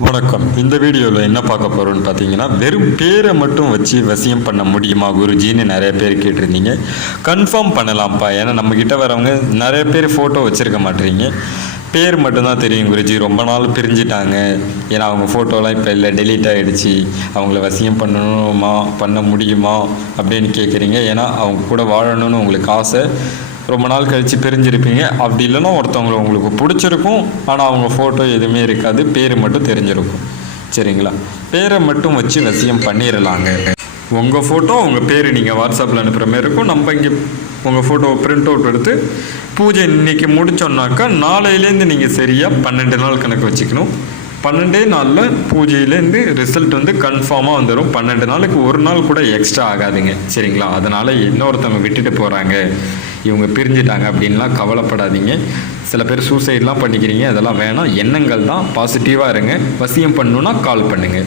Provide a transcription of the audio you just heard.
வணக்கம். இந்த வீடியோவில் என்ன பார்க்க போகிறோம்னு பார்த்தீங்கன்னா வெறும் பேரை மட்டும் வச்சு வசியம் பண்ண முடியுமா? குருஜின்னு நிறைய பேர் கேட்டிருந்தீங்க. கன்ஃபார்ம் பண்ணலாம்ப்பா. ஏன்னா நம்மக்கிட்ட வரவங்க நிறைய பேர் ஃபோட்டோ வச்சுருக்க மாட்டீங்க. பேர் மட்டும்தான் தெரியும் குருஜி. ரொம்ப நாள் பிரிஞ்சிட்டாங்க. ஏன்னா அவங்க ஃபோட்டோலாம் இப்போ இல்லை டெலீட் ஆகிடுச்சு அவங்கள வசியம் பண்ணணுமா? பண்ண முடியுமா? அப்படின்னு கேட்குறீங்க ஏன்னா அவங்க கூட வாழணும்னு உங்களுக்கு ஆசை. ரொம்ப நாள் கழித்து பிரிஞ்சிருப்பீங்க அப்படி இல்லைன்னா ஒருத்தவங்களை உங்களுக்கு பிடிச்சிருக்கும். ஆனால் அவங்க ஃபோட்டோ எதுவுமே இருக்காது. பேர் மட்டும் தெரிஞ்சிருக்கும். சரிங்களா? பேரை மட்டும் வச்சு வசியம் பண்ணிடலாங்க உங்கள் ஃபோட்டோ உங்கள் பேர் நீங்கள் வாட்ஸ்அப்பில் அனுப்புகிற மாதிரி இருக்கும். நம்ம இங்கே உங்கள் ஃபோட்டோவை பிரிண்ட் அவுட் எடுத்து பூஜை இன்னைக்கு முடிச்சோன்னாக்கா நாளையிலேருந்து நீங்கள் சரியாக பன்னெண்டு நாள் கணக்கு வச்சுக்கணும். பன்னெண்டே நாளில் பூஜையிலேருந்து ரிசல்ட் வந்து கன்ஃபார்மாக வந்துடும் பன்னெண்டு நாளுக்கு ஒரு நாள் கூட எக்ஸ்ட்ரா ஆகாதுங்க. சரிங்களா? அதனால் இன்னொருத்தவங்க விட்டுட்டு போகிறாங்க இவங்க பிரிஞ்சிட்டாங்க அப்படின்லாம் கவலைப்படாதீங்க. சில பேர் சூசைட்லாம் பண்ணிக்கிறீங்க அதெல்லாம் வேணாம். எண்ணங்கள் தான் பாசிட்டிவாக இருங்க. வசியம் பண்ணணுன்னா கால் பண்ணுங்கள்